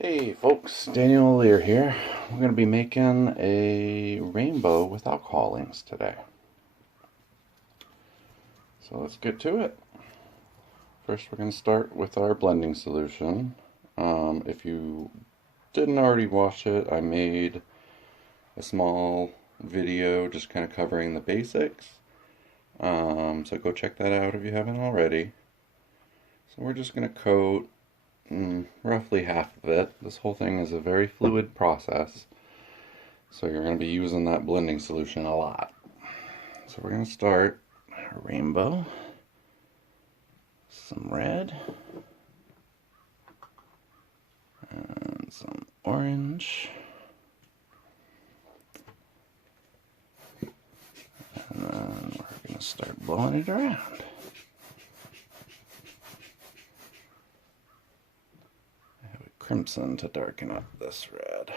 Hey folks, Daniel Lear here. We're going to be making a rainbow with alcohol inks today. So let's get to it. First we're going to start with our blending solution. If you didn't already watch it, I made a small video just kind of covering the basics. So go check that out if you haven't already. So we're just going to coat roughly half of it. This whole thing is a very fluid process, so you're going to be using that blending solution a lot. So we're going to start a rainbow, some red, and some orange, and then we're going to start blowing it around. I have a crimson to darken up this red.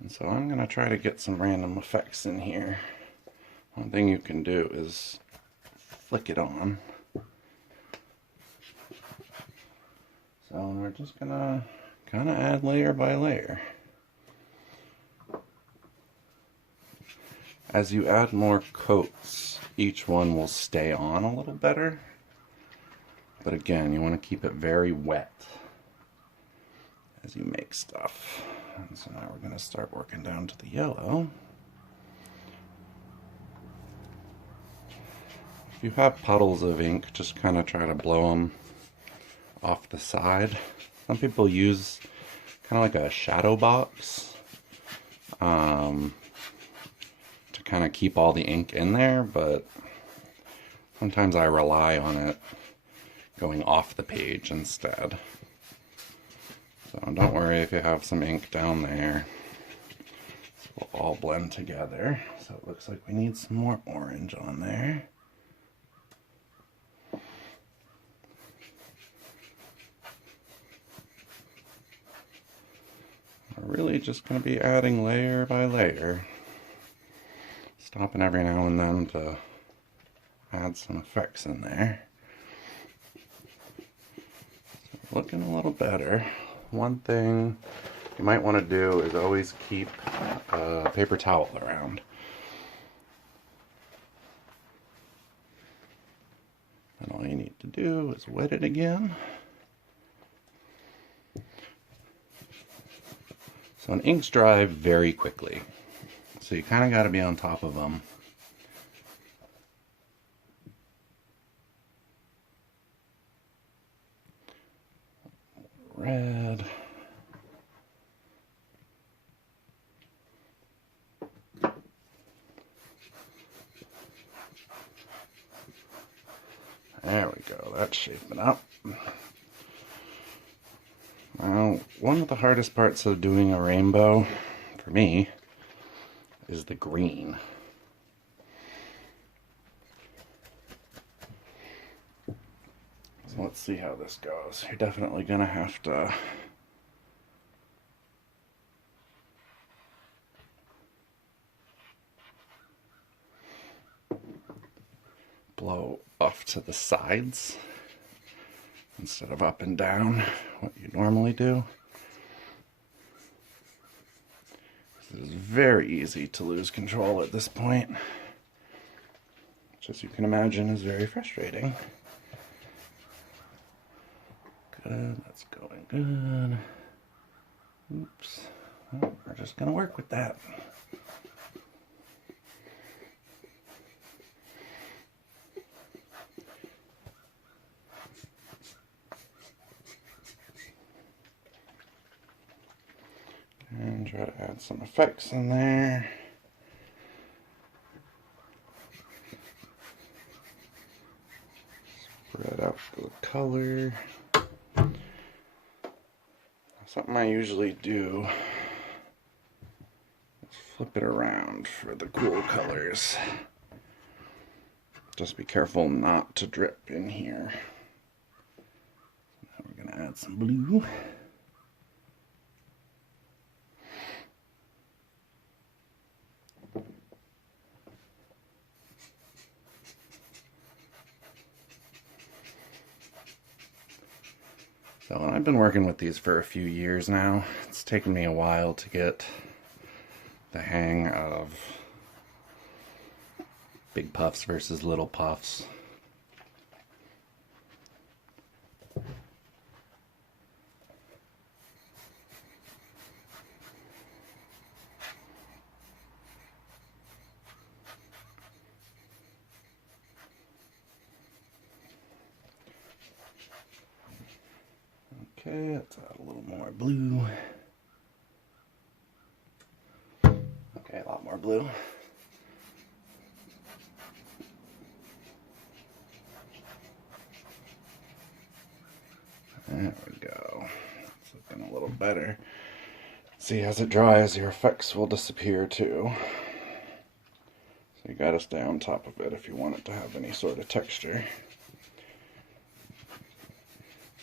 And so I'm going to try to get some random effects in here. One thing you can do is flick it on. So we're just going to kind of add layer by layer. As you add more coats, each one will stay on a little better. But again, you want to keep it very wet as you make stuff. And so now we're going to start working down to the yellow. If you have puddles of ink, just kind of try to blow them off the side. Some people use kind of like a shadow box to kind of keep all the ink in there, but sometimes I rely on it going off the page instead. So don't worry if you have some ink down there. This will all blend together. So it looks like we need some more orange on there. We're really just going to be adding layer by layer. Stopping every now and then to add some effects in there. So looking a little better. One thing you might want to do is always keep a paper towel around. And all you need to do is wet it again. So inks dry very quickly, so you kind of got to be on top of them. Red. There we go, that's shaping up. Now, one of the hardest parts of doing a rainbow, for me, is the green. So let's see how this goes. You're definitely going to have to blow off to the sides instead of up and down, what you normally do. It is very easy to lose control at this point, which, as you can imagine, is very frustrating. Good, that's going good. Oops. Well, we're just going to work with that. And try to add some effects in there. Spread out the color. Something I usually do is flip it around for the cool colors. Just be careful not to drip in here. Now we're going to add some blue. So I've been working with these for a few years now. It's taken me a while to get the hang of big puffs versus little puffs. Okay, let's add a little more blue. Okay, a lot more blue. There we go. It's looking a little better. See, as it dries, your effects will disappear too. So you gotta stay on top of it if you want it to have any sort of texture.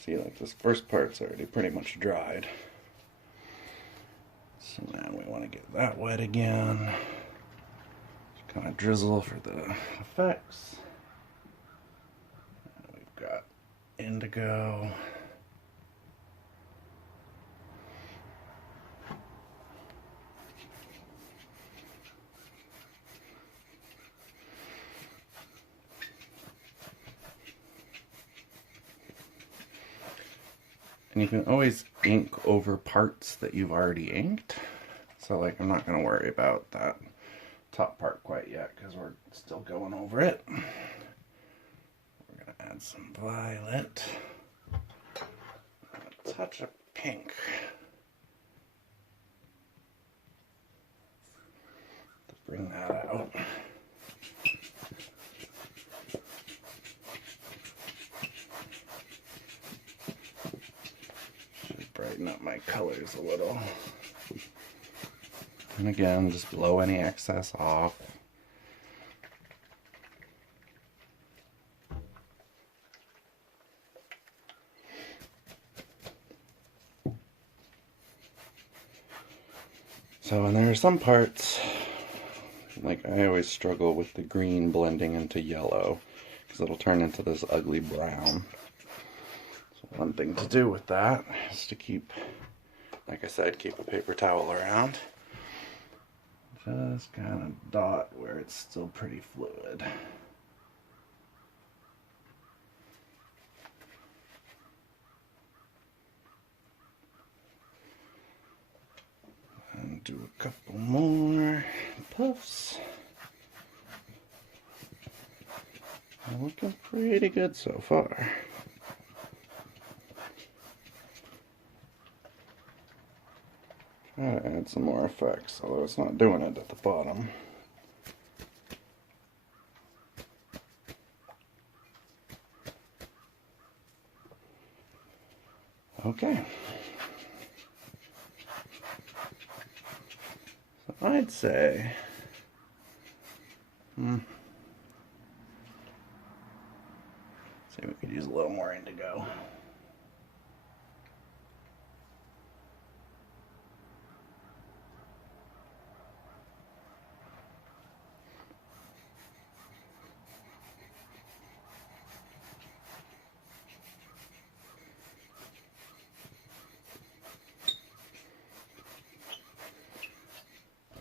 See, like this first part's already pretty much dried. So now we want to get that wet again. Just kind of drizzle for the effects. And we've got indigo. And you can always ink over parts that you've already inked. So like I'm not going to worry about that top part quite yet because we're still going over it. We're going to add some violet. A touch of pink. To bring that out. Brighten up my colors a little. And again, just blow any excess off. So, and there are some parts, like I always struggle with the green blending into yellow, because it'll turn into this ugly brown. One thing to do with that is to keep, like I said, keep a paper towel around. Just kind of dot where it's still pretty fluid. And do a couple more puffs. Looking pretty good so far. Try to add some more effects, although it's not doing it at the bottom. Okay. So I'd say, say we could use a little more indigo.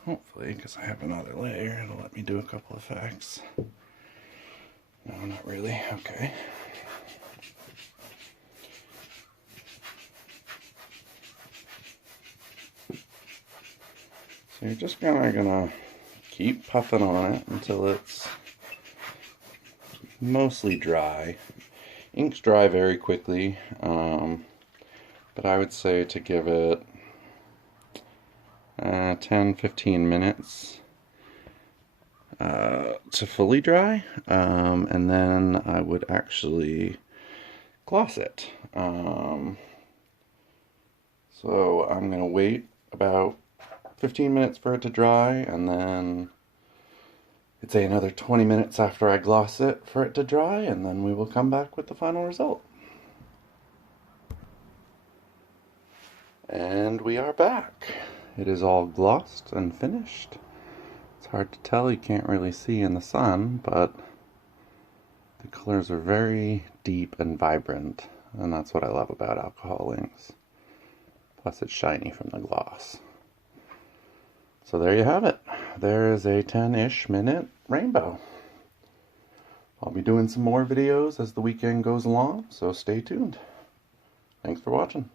Hopefully, because I have another layer, it'll let me do a couple effects. No, not really. Okay. So you're just kind of gonna keep puffing on it until it's mostly dry. Inks dry very quickly, but I would say to give it 10-15 minutes to fully dry, and then I would actually gloss it. So I'm going to wait about 15 minutes for it to dry, and then I'd say another 20 minutes after I gloss it for it to dry, and then we will come back with the final result. And we are back. It is all glossed and finished. It's hard to tell, you can't really see in the sun, but the colors are very deep and vibrant. And that's what I love about alcohol inks. Plus it's shiny from the gloss. So there you have it. There is a 10-ish minute rainbow. I'll be doing some more videos as the weekend goes along, so stay tuned. Thanks for watching.